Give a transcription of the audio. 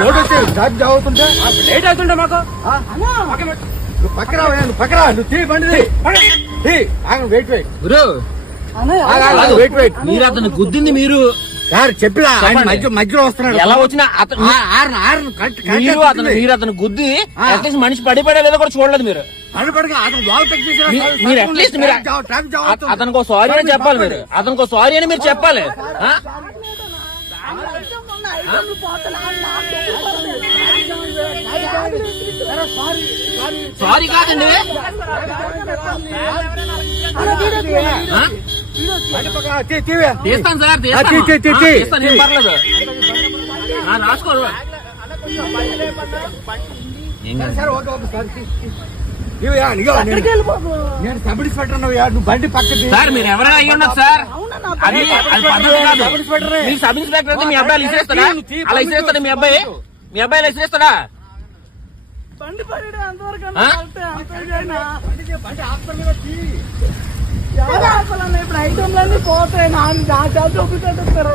Road వచ్చి traffic jam అవుతుంటే late అవుతుంటే మాకు నువ్వు పక్కరా నువ్వు తీ బండి వెయిట్ గురు వెయిట్ మీరు అతను గుద్దింది మీరు సార్ చెప్పిలా మధ్యలో వస్తున్నాడు ఎలా వచ్చినా మీరు అతను గుద్ది అట్లీస్ట్ మనిషి పడిపోయా లేదో కూడా చూడలేదు మీరు. మీరు అట్లీస్ట్ మీరు అతనికి సారీ అని చెప్పాలి. మీరు అతనికి సారీ అని మీరు చెప్పాలి. సారీ కాదండి, తీస్తాను సార్, తీస్తాను, పర్లేదు రాసుకోరు. నేను సబ్ ఇన్స్పెక్టర్ నువ్వు బండి పక్కకి సార్. మీరు ఎవరైనా అయ్యి ఉండదు సార్, అది పద్ధతి కాదు. మీరు సబ్ ఇన్స్పెక్టర్ అయితే మీ అబ్బాయి ఇసిరేస్తాడా? అలా ఇసిరేస్తాడా మీ అబ్బాయి? మీ అబ్బాయి అలా ఇసిరేస్తాడా? ఇప్పుడు ఐటమ్లన్నీ పోతాయి. నా చూపిస్తారు.